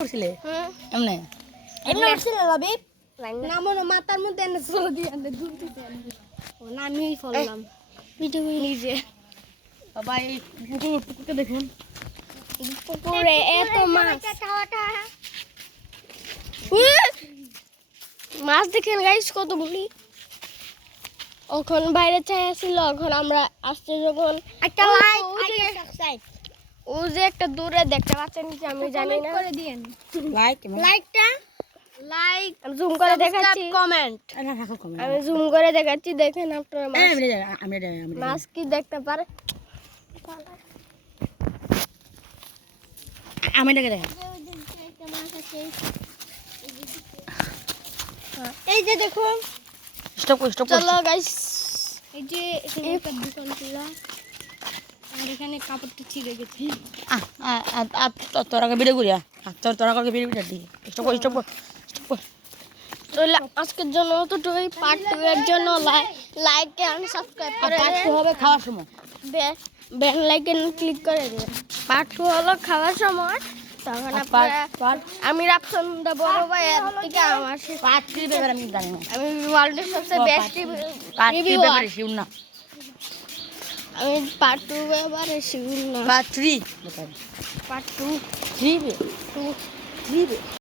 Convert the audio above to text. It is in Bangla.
করছিলে এমনে এমনে করছিলে ভাবি না মনে মাথার মধ্যে এনে চলে দিয়ে আনতে দুধ দিতে ও না আমিই ফললাম ভিডিও নিজে বাবা এই পুকুরটা দেখুন পুকুরে এত মাছ মাছ দেখেন গাইস কতগুলি ওখান বাইরে ছায়া ছিল এখন আমরা আসতে যখন একটা লাইক সাবস্ক্রাইব ও যে একটা দূরে দেখতে পাচ্ছেন কি আমি জানি না করে দিয়েন লাইকটা লাইক জুম করে দেখাচ্ছি কমেন্ট আমি জুম করে দেখাচ্ছি দেখেন আপনারা মাছ কি দেখতে পারে আমি দেখে দেখ এই যে দেখুন স্টপ চলো গাইস এই যে এখানে একটা দোকান ছিল আর এখানে কাপড়টা ছিঁড়ে গেছে তোরা ভিডিও করিয়া তোরা ভিডিও দি স্টপ আজকের জন্য অতটুকুই পার্ট 2 এর জন্য লাইক এন্ড সাবস্ক্রাইব করে হবে খাওয়ার সময় বেল আইকন ক্লিক করে দিবেন পার্ট 2 হলো খাওয়ার সময় তখন আপনারা আমি রাফসান দা বড় ভাই এর থেকে আমার পার্ট 3 ব্যাপারে আমি জানি না আমি ওয়ার্ল্ডের সবচেয়ে বেস্ট পার্ট 3 ব্যাপারে শিউর না আমি পার্ট 2 ব্যাপারে শিউর না পার্ট 3 ব্যাপারে পার্ট 2 3 2